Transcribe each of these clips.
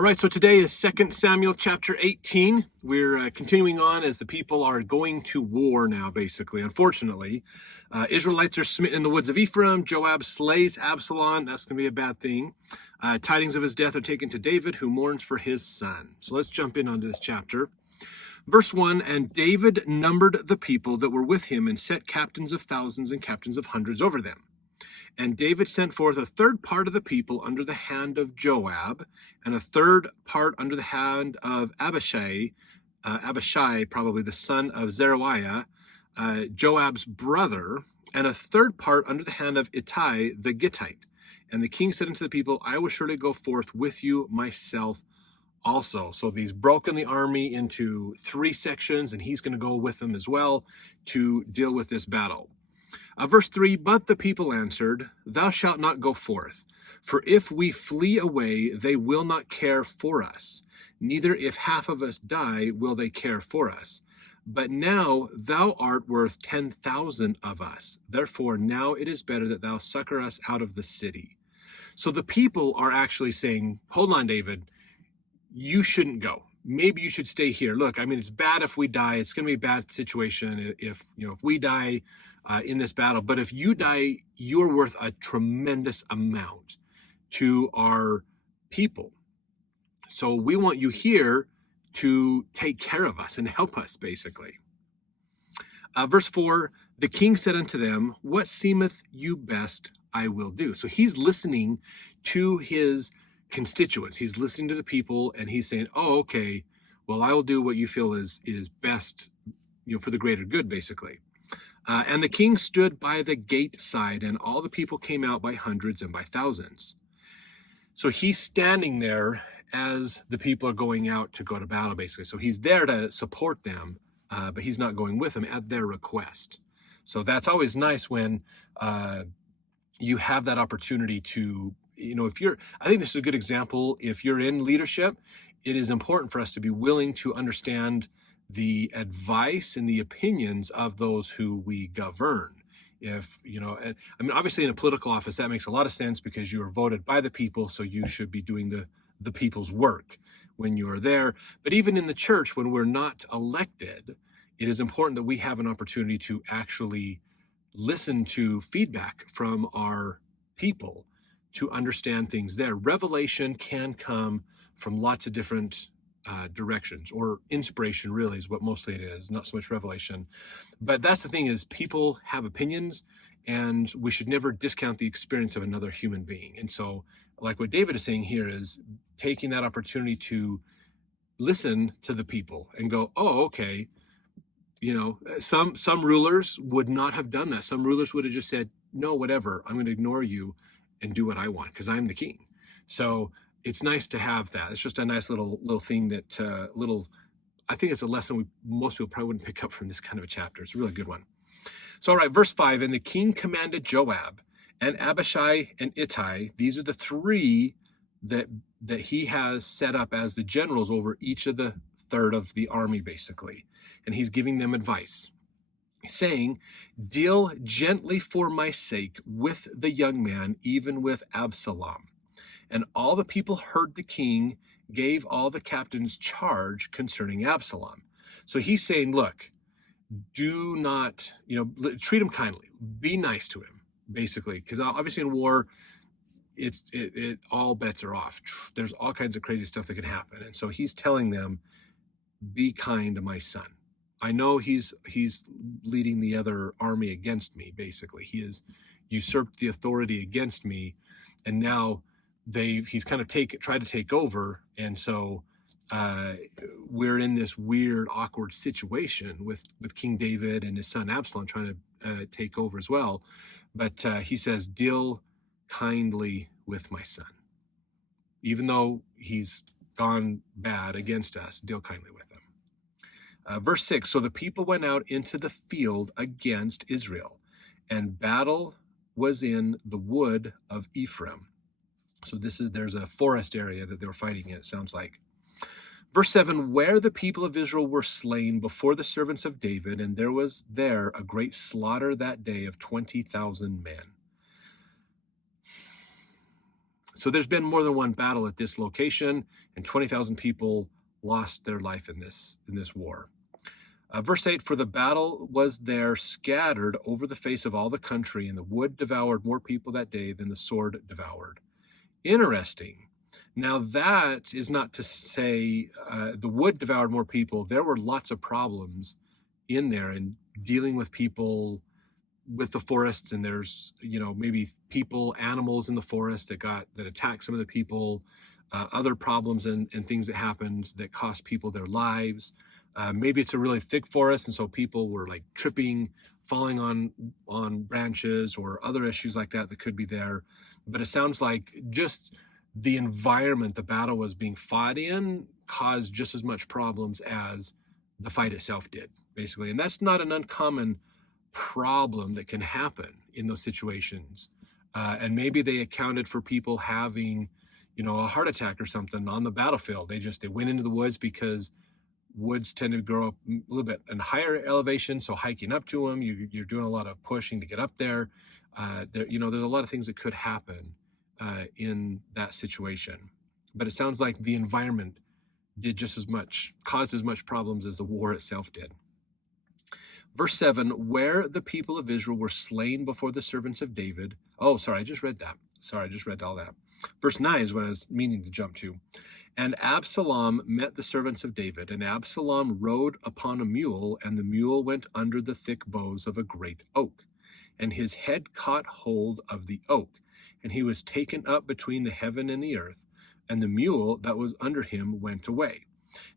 All right, so today is 2 Samuel chapter 18. We're continuing on as the people are going to war now, basically. Unfortunately, Israelites are smitten in the woods of Ephraim. Joab slays Absalom. That's going to be a bad thing. Tidings of his death are taken to David, who mourns for his son. So let's jump in onto this chapter. Verse 1, and David numbered the people that were with him and set captains of thousands and captains of hundreds over them. And David sent forth a third part of the people under the hand of Joab, and a third part under the hand of Abishai, probably the son of Zeruiah, Joab's brother, and a third part under the hand of Ittai the Gittite. And the king said unto the people, I will surely go forth with you myself also. So he's broken the army into three sections, and he's going to go with them as well to deal with this battle. Verse 3, but the people answered, thou shalt not go forth, for if we flee away, they will not care for us. Neither if half of us die, will they care for us. But now thou art worth 10,000 of us. Therefore now it is better that thou succor us out of the city. So the people are actually saying, hold on, David, you shouldn't go. Maybe you should stay here. Look, I mean, it's bad if we die. It's going to be a bad situation if we die in this battle. But if you die, you're worth a tremendous amount to our people. So we want you here to take care of us and help us, basically. Verse 4, the king said unto them, what seemeth you best, I will do. So he's listening to his constituents. He's listening to the people, and he's saying, oh, okay, well, I will do what you feel is best, for the greater good, basically. And the king stood by the gate side, and all the people came out by hundreds and by thousands. So he's standing there as the people are going out to go to battle, basically. So he's there to support them, but he's not going with them at their request. So that's always nice when you have that opportunity to, I think this is a good example. If you're in leadership, it is important for us to be willing to understand the advice and the opinions of those who we govern. Obviously in a political office, that makes a lot of sense because you are voted by the people, so you should be doing the people's work when you are there. But even in the church, when we're not elected, it is important that we have an opportunity to actually listen to feedback from our people to understand things there. Revelation can come from lots of different directions, or inspiration really is what mostly it is, not so much revelation. But that's the thing, is people have opinions, and we should never discount the experience of another human being. And so, like what David is saying here, is taking that opportunity to listen to the people and go, oh, okay, some rulers would not have done that. Some rulers would have just said, no, whatever, I'm going to ignore you and do what I want because I'm the king. So it's nice to have that. It's just a nice little thing that I think it's a lesson most people probably wouldn't pick up from this kind of a chapter. It's a really good one. So, all right, verse 5, and the king commanded Joab and Abishai and Ittai. These are the three that he has set up as the generals over each of the third of the army, basically. And he's giving them advice, saying, deal gently for my sake with the young man, even with Absalom. And all the people heard the king gave all the captains charge concerning Absalom. So he's saying, look, do not, treat him kindly. Be nice to him, basically. Because obviously in war, it all bets are off. There's all kinds of crazy stuff that can happen. And so he's telling them, be kind to my son. I know he's leading the other army against me, basically. He has usurped the authority against me, and now he's kind of tried to take over, and so we're in this weird, awkward situation with King David and his son Absalom trying to take over as well. But he says, deal kindly with my son. Even though he's gone bad against us, deal kindly with him. Verse 6, so the people went out into the field against Israel, and battle was in the wood of Ephraim. So there's a forest area that they were fighting in, it sounds like. Verse 7, where the people of Israel were slain before the servants of David, and there was there a great slaughter that day of 20,000 men. So there's been more than one battle at this location, and 20,000 people lost their life in this war. Verse 8, for the battle was there scattered over the face of all the country, and the wood devoured more people that day than the sword devoured. Interesting. Now, that is not to say the wood devoured more people. There were lots of problems in there and dealing with people with the forests, and there's, maybe people, animals in the forest that attacked some of the people, other problems and things that happened that cost people their lives. Maybe it's a really thick forest, and so people were like tripping, falling on branches, or other issues like that could be there. But it sounds like just the environment the battle was being fought in caused just as much problems as the fight itself did, basically. And that's not an uncommon problem that can happen in those situations. And maybe they accounted for people having, a heart attack or something on the battlefield. They went into the woods because woods tend to grow up a little bit in higher elevation. So hiking up to them, you're doing a lot of pushing to get up there. There's a lot of things that could happen in that situation. But it sounds like the environment caused as much problems as the war itself did. Verse 7, where the people of Israel were slain before the servants of David. Oh, sorry, I just read that. Sorry, I just read all that. Verse 9 is what I was meaning to jump to. And Absalom met the servants of David, and Absalom rode upon a mule, and the mule went under the thick boughs of a great oak. And his head caught hold of the oak, and he was taken up between the heaven and the earth, and the mule that was under him went away.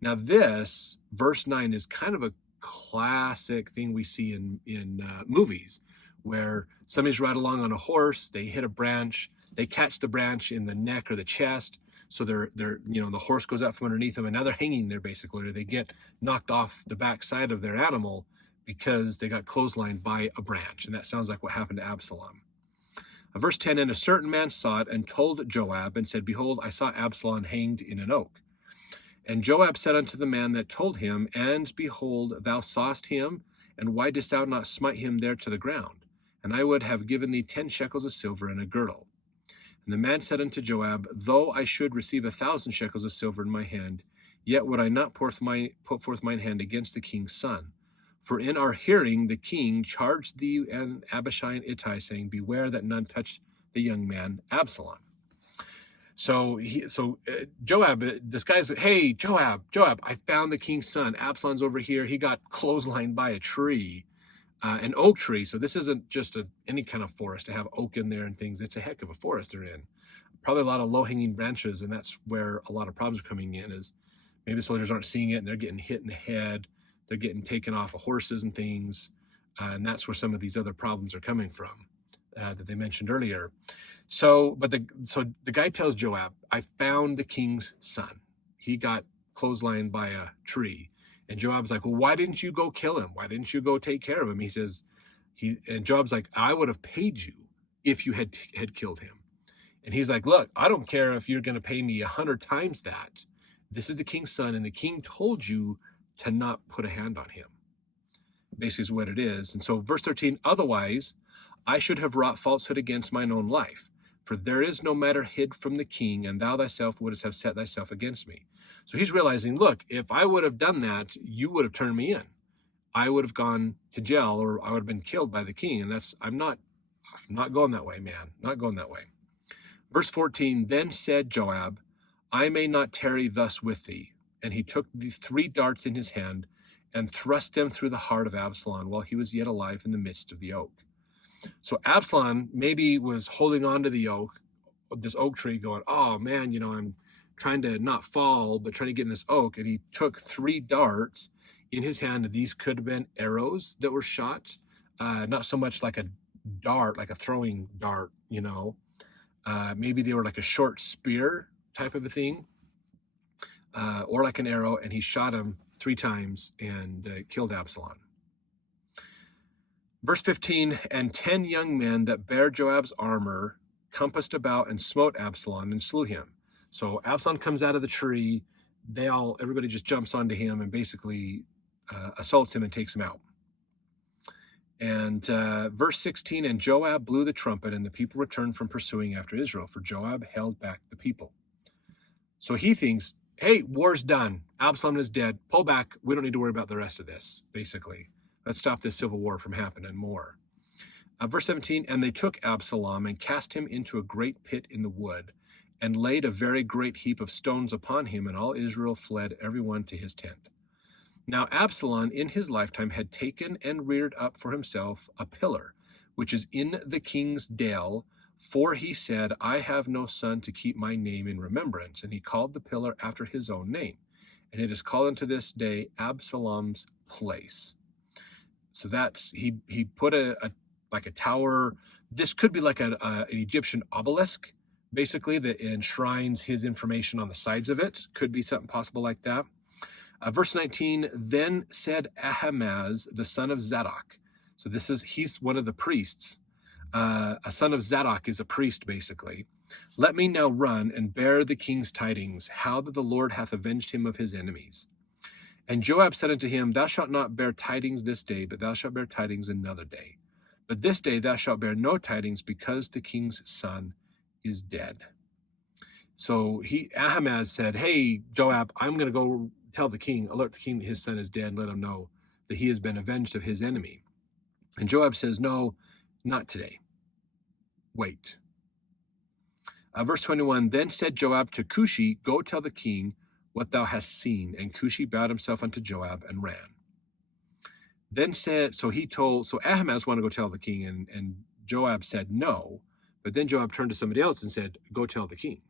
Now this, verse 9, is kind of a classic thing we see in movies, where somebody's right along on a horse, they hit a branch, they catch the branch in the neck or the chest, so they're the horse goes out from underneath them, and now they're hanging there basically, or they get knocked off the back side of their animal because they got clotheslined by a branch. And that sounds like what happened to Absalom. Verse 10, and a certain man saw it and told Joab and said, behold, I saw Absalom hanged in an oak. And Joab said unto the man that told him, and behold, thou sawest him, and why didst thou not smite him there to the ground? And I would have given thee 10 shekels of silver and a girdle. And the man said unto Joab, though I should receive 1,000 shekels of silver in my hand, yet would I not put forth mine hand against the king's son. For in our hearing the king charged thee and Abishai and Ittai, saying, beware that none touch the young man Absalom. So Joab, this guy's, hey, Joab, I found the king's son. Absalom's over here. He got clotheslined by a tree, an oak tree. So this isn't just any kind of forest to have oak in there and things. It's a heck of a forest they're in. Probably a lot of low-hanging branches, and that's where a lot of problems are coming in, is maybe the soldiers aren't seeing it, and they're getting hit in the head. They're getting taken off of horses and things, and that's where some of these other problems are coming from that they mentioned earlier. So the guy tells Joab, I found the king's son. He got clotheslined by a tree. And Joab's like, well, why didn't you go kill him? Why didn't you go take care of him? He says, and Joab's like, I would have paid you if you had killed him. And he's like, look, I don't care if you're going to pay me 100 times that. This is the king's son, and the king told you to not put a hand on him. Basically is what it is. And so verse 13, otherwise I should have wrought falsehood against mine own life. For there is no matter hid from the king, and thou thyself wouldst have set thyself against me. So he's realizing, look, if I would have done that, you would have turned me in. I would have gone to jail, or I would have been killed by the king. And I'm not going that way, man. Not going that way. Verse 14, then said Joab, I may not tarry thus with thee. And he took the 3 darts in his hand and thrust them through the heart of Absalom while he was yet alive in the midst of the oak. So Absalom maybe was holding on to this oak tree, going, oh man, I'm trying to not fall, but trying to get in this oak. And he took 3 darts in his hand. These could have been arrows that were shot, not so much like a dart, like a throwing dart, maybe they were like a short spear type of a thing, or like an arrow. And he shot him 3 times and killed Absalom. Verse 15, and 10 young men that bare Joab's armor compassed about and smote Absalom and slew him. So Absalom comes out of the tree. Everybody just jumps onto him and basically assaults him and takes him out. And verse 16, and Joab blew the trumpet, and the people returned from pursuing after Israel, for Joab held back the people. So he thinks, hey, war's done. Absalom is dead. Pull back. We don't need to worry about the rest of this, basically. Let's stop this civil war from happening more. Verse 17, and they took Absalom and cast him into a great pit in the wood, and laid a very great heap of stones upon him, and all Israel fled, every one to his tent. Now Absalom in his lifetime had taken and reared up for himself a pillar, which is in the king's dale, for he said, I have no son to keep my name in remembrance. And he called the pillar after his own name. And it is called unto this day Absalom's place. So that's, he put a tower. This could be like an Egyptian obelisk, basically, that enshrines his information on the sides of it. Could be something possible like that. Verse 19, then said Ahimaaz, the son of Zadok. So he's one of the priests. A son of Zadok is a priest, basically. Let me now run and bear the king's tidings, how that the Lord hath avenged him of his enemies. And Joab said unto him, thou shalt not bear tidings this day, but thou shalt bear tidings another day. But this day thou shalt bear no tidings, because the king's son is dead. So Ahimaaz said, hey, Joab, I'm going to go tell the king, alert the king that his son is dead, and let him know that he has been avenged of his enemy. And Joab says, no, not today. Wait. Verse 21, then said Joab to Cushi, go tell the king what thou hast seen. And Cushi bowed himself unto Joab and ran. Then said, so Ahimaaz wanted to go tell the king, and Joab said no. But then Joab turned to somebody else and said, go tell the king.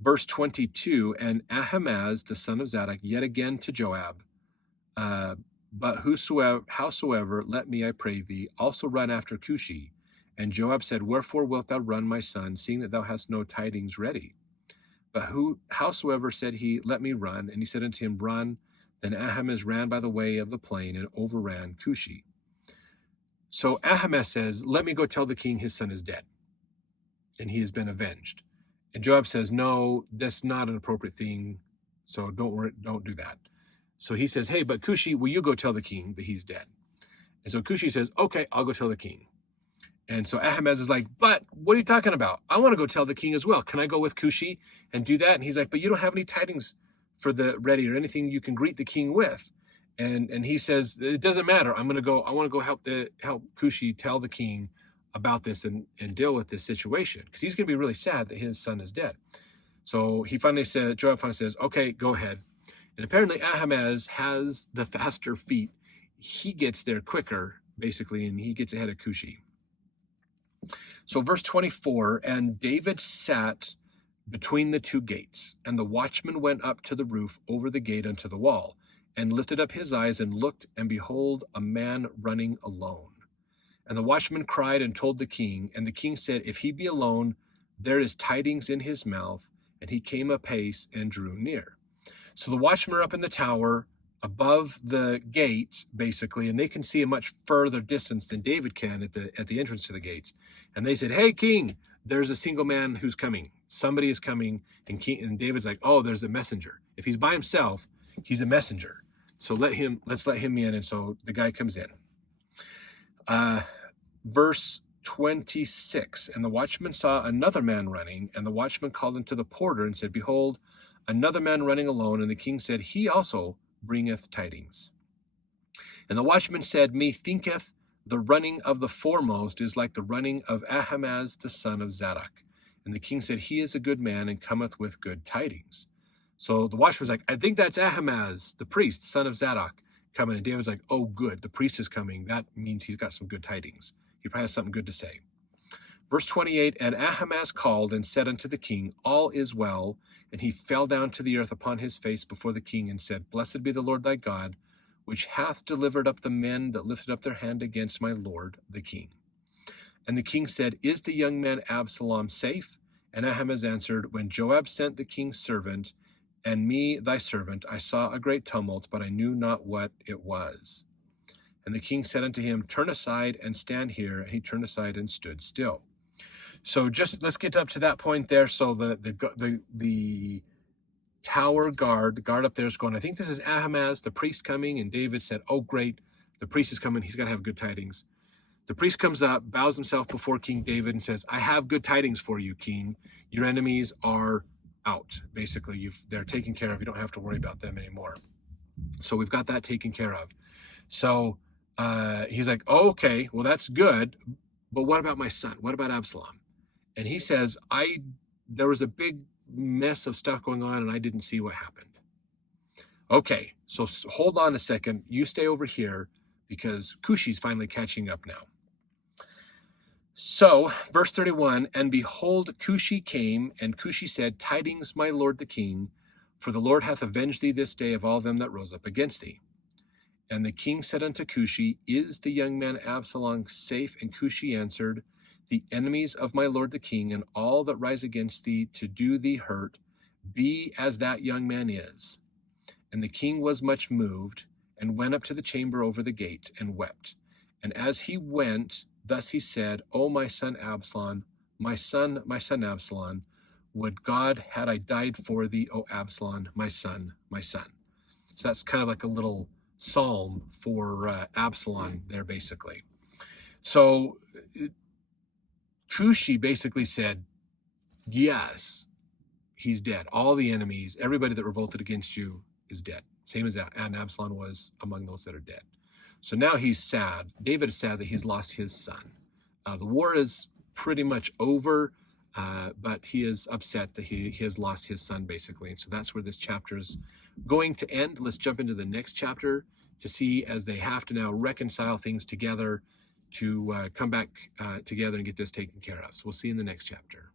Verse 22, and Ahimaaz, the son of Zadok, yet again to Joab, but howsoever, let me, I pray thee, also run after Cushi. And Joab said, wherefore wilt thou run, my son, seeing that thou hast no tidings ready? But howsoever, said he, let me run. And he said unto him, run. Then Ahimaaz ran by the way of the plain and overran Cushi. So Ahimaaz says, let me go tell the king his son is dead, and he has been avenged. And Joab says, no, that's not an appropriate thing, so don't do that. So he says, hey, but Cushi, will you go tell the king that he's dead? And so Cushi says, okay, I'll go tell the king. And so Ahimaaz is like, but what are you talking about? I want to go tell the king as well. Can I go with Cushi and do that? And he's like, but you don't have any tidings for the ready or anything you can greet the king with. And he says, it doesn't matter. I want to go help Cushi tell the king about this and deal with this situation, because he's going to be really sad that his son is dead. So Joab finally says, okay, go ahead. And apparently Ahimaaz has the faster feet. He gets there quicker, basically, and he gets ahead of Cushi. So verse 24, and David sat between the two gates, and the watchman went up to the roof over the gate unto the wall, and lifted up his eyes and looked, and behold, a man running alone. And the watchman cried and told the king, and the king said, if he be alone, there is tidings in his mouth. And he came apace and drew near. So the watchmen are up in the tower above the gates, basically, and they can see a much further distance than David can at the entrance to the gates. And they said, hey, king, there's a single man who's coming. Somebody is coming. And David's like, oh, there's a messenger. If he's by himself, he's a messenger. So let's let him in. And so the guy comes in. Verse 26, and the watchman saw another man running, and the watchman called unto the porter and said, behold, another man running alone. And the king said, he also bringeth tidings. And the watchman said, methinketh the running of the foremost is like the running of Ahimaaz the son of Zadok. And the king said, he is a good man and cometh with good tidings. So the watchman's like, I think that's Ahimaaz, the priest, son of Zadok, coming. And David's like, oh, good, the priest is coming. That means he's got some good tidings. He probably has something good to say. Verse 28, and Ahimaaz called and said unto the king, all is well. And he fell down to the earth upon his face before the king and said, blessed be the Lord thy God, which hath delivered up the men that lifted up their hand against my lord the king. And the king said, is the young man Absalom safe? And Ahimaaz answered, when Joab sent the king's servant, and me thy servant, I saw a great tumult, but I knew not what it was. And the king said unto him, turn aside and stand here. And he turned aside and stood still. So just let's get up to that point there. So the tower guard, the guard up there is going, I think this is Ahimaaz, the priest coming. And David said, oh, great, The priest is coming. He's got to have good tidings. The priest comes up, bows himself before King David and says, I have good tidings for you, King. Your enemies are out. Basically, they're taken care of. You don't have to worry about them anymore. So we've got that taken care of. So he's like, oh, okay, well, that's good. But what about my son? What about Absalom? And he says, there was a big mess of stuff going on and I didn't see what happened. Okay, so hold on a second. You stay over here because Cushi's finally catching up now. So, verse 31, and behold, Cushi came, and Cushi said, tidings, my lord the king, for the Lord hath avenged thee this day of all them that rose up against thee. And the king said unto Cushi, is the young man Absalom safe? And Cushi answered, the enemies of my lord the king, and all that rise against thee to do thee hurt, be as that young man is. And the king was much moved, and went up to the chamber over the gate, and wept. And as he went, thus he said, O my son Absalom, my son Absalom, would God had I died for thee, O Absalom, my son, my son. So that's kind of like a little psalm for Absalom there, basically. So Cushi basically said, yes, he's dead. All the enemies, everybody that revolted against you is dead. Same as that. And Absalom was among those that are dead. So now he's sad. David is sad that he's lost his son. The war is pretty much over, but he is upset that he has lost his son, basically. And so that's where this chapter is going to end. Let's jump into the next chapter to see as they have to now reconcile things together to come back together and get this taken care of. So we'll see you in the next chapter.